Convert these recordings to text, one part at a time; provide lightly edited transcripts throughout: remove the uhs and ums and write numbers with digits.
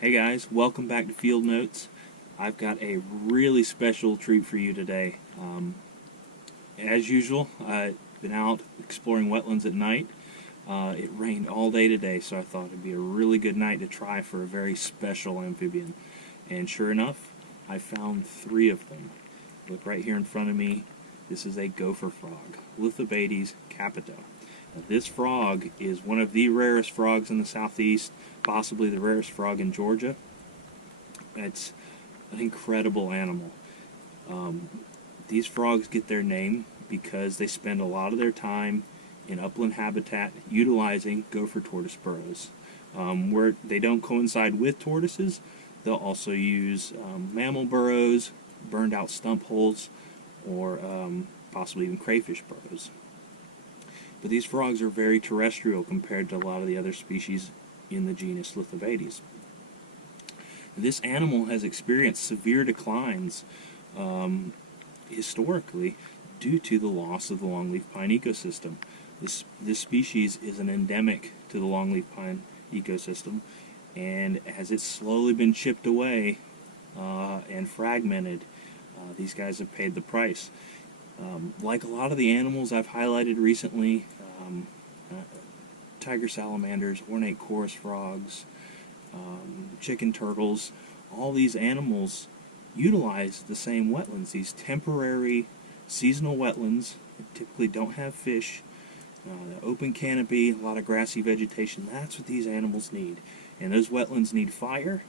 Hey guys, welcome back to Field Notes. I've got a really special treat for you today. As usual, I've been out exploring wetlands at night. It rained all day today, so I thought it'd be a really good night to try for a very special amphibian. And sure enough, I found 3 of them. Look right here in front of me. This is a gopher frog, Lithobates capito. Now, this frog is one of the rarest frogs in the southeast, possibly the rarest frog in Georgia. It's an incredible animal. These frogs get their name because they spend a lot of their time in upland habitat utilizing gopher tortoise burrows. Where they don't coincide with tortoises, they'll also use mammal burrows, burned out stump holes, or possibly even crayfish burrows. But these frogs are very terrestrial compared to a lot of the other species in the genus Lithobates. This animal has experienced severe declines historically due to the loss of the longleaf pine ecosystem. This species is an endemic to the longleaf pine ecosystem, and as it's slowly been chipped away and fragmented, these guys have paid the price. Like a lot of the animals I've highlighted recently, tiger salamanders, ornate chorus frogs, chicken turtles, all these animals utilize the same wetlands, these temporary seasonal wetlands that typically don't have fish, open canopy, a lot of grassy vegetation. That's what these animals need. And those wetlands need fire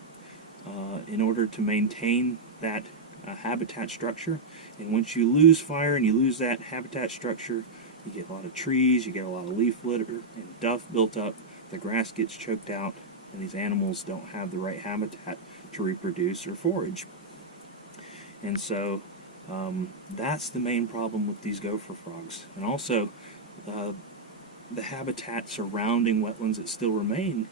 in order to maintain that habitat structure. And once you lose fire and you lose that habitat structure, you get a lot of trees, you get a lot of leaf litter and duff built up, the grass gets choked out, and these animals don't have the right habitat to reproduce or forage. And so that's the main problem with these gopher frogs. And also the habitat surrounding wetlands that still remain,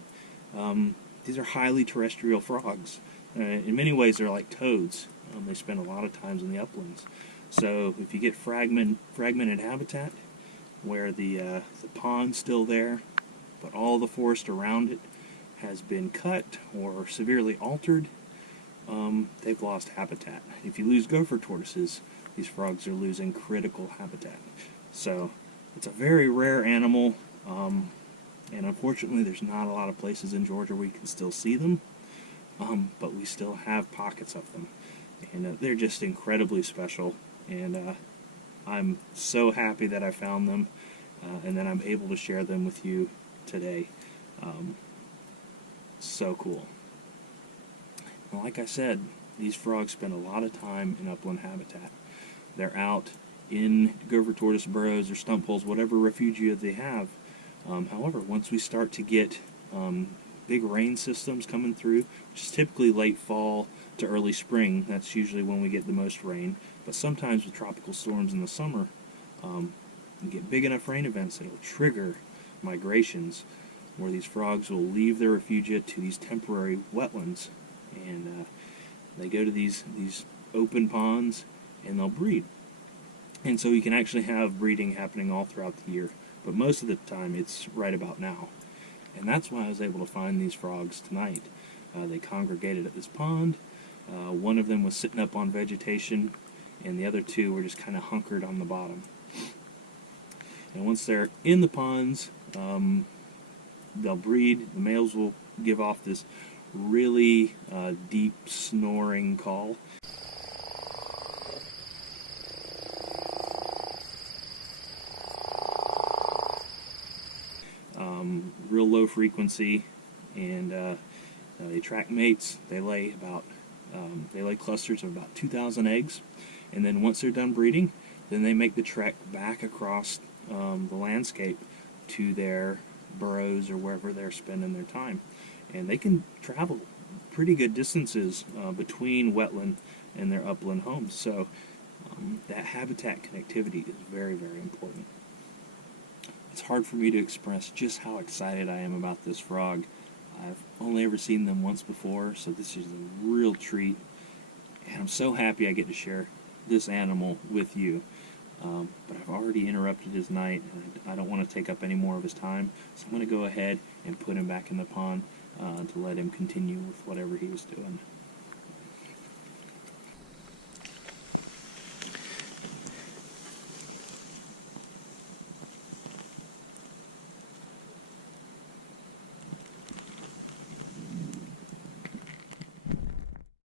these are highly terrestrial frogs. In many ways they're like toads. They spend a lot of times in the uplands. So if you get fragmented habitat where the pond's still there, but all the forest around it has been cut or severely altered, they've lost habitat. If you lose gopher tortoises, these frogs are losing critical habitat. So it's a very rare animal, and unfortunately there's not a lot of places in Georgia where you can still see them, but we still have pockets of them. And they're just incredibly special, and I'm so happy that I found them and that I'm able to share them with you today. So cool. And like I said, these frogs spend a lot of time in upland habitat. They're out in gopher tortoise burrows or stump holes, whatever refugia they have. However, once we start to get big rain systems coming through, which is typically late fall to early spring, that's usually when we get the most rain, but sometimes with tropical storms in the summer, you get big enough rain events that it will trigger migrations where these frogs will leave their refugia to these temporary wetlands, and they go to these open ponds and they'll breed. And so you can actually have breeding happening all throughout the year, but most of the time it's right about now. And that's why I was able to find these frogs tonight. They congregated at this pond. One of them was sitting up on vegetation, and the other 2 were just kind of hunkered on the bottom. And once they're in the ponds, they'll breed. The males will give off this really deep snoring call. Real low frequency, and they attract mates. They lay clusters of about 2,000 eggs, and then once they're done breeding, then they make the trek back across the landscape to their burrows or wherever they're spending their time. And they can travel pretty good distances between wetland and their upland homes. So that habitat connectivity is very, very important. It's hard for me to express just how excited I am about this frog. I've only ever seen them once before, so this is a real treat. And I'm so happy I get to share this animal with you. But I've already interrupted his night, and I don't want to take up any more of his time, so I'm going to go ahead and put him back in the pond. to let him continue with whatever he was doing.